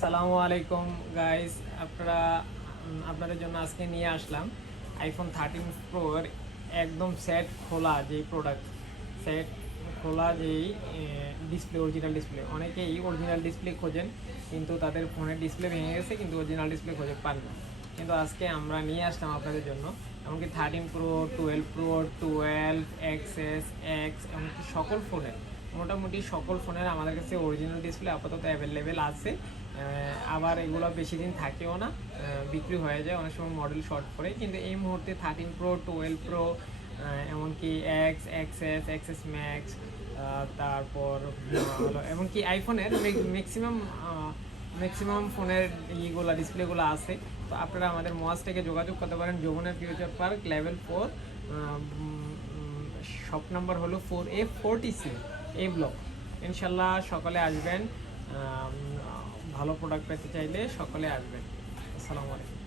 আসসালামু আলাইকুম গাইস, আপনাদের জন্য আজকে নিয়ে আসলাম আইফোন 13 প্রোর একদম সেট খোলা যেই প্রোডাক্ট, সেট খোলা যেই ডিসপ্লে, অরিজিনাল ডিসপ্লে। অনেকেই অরিজিনাল ডিসপ্লে খোঁজেন কিন্তু তাদের ফোনের ডিসপ্লে ভেঙে গেছে, কিন্তু অরিজিনাল ডিসপ্লে খুঁজে পান না। কিন্তু আজকে আমরা নিয়ে আসলাম আপনাদের জন্য এমনকি 13 প্রো, 12 প্রো, 12 XS, এক্স, এমনকি সকল ফোনের, মোটামুটি সকল ফোনের আমাদের কাছে অরিজিনাল ডিসপ্লে আপাতত অ্যাভেলেবেল আছে। আবার এগুলো বেশি দিন থাকেও না, বিক্রি হয়ে যায় অনেক সময় মডেল শর্ট করে। কিন্তু এই মুহূর্তে 13 প্রো, 12 প্রো, এমনকি এক্স, এক্সএস, এক্সএস ম্যাক্স, তারপর এমনকি আইফোনের ম্যাক্সিমাম ফোনের ইয়েগুলো, ডিসপ্লেগুলো আছে। তো আপনারা আমাদের মজ থেকে যোগাযোগ করতে পারেন। Jamuna future park, level 4, shop number হলো 4A40C, এই ব্লক। ইনশাল্লাহ সকলে আসবেন, ভালো প্রোডাক্ট পেতে চাইলে সকলে আসবেন। আসসালামু আলাইকুম।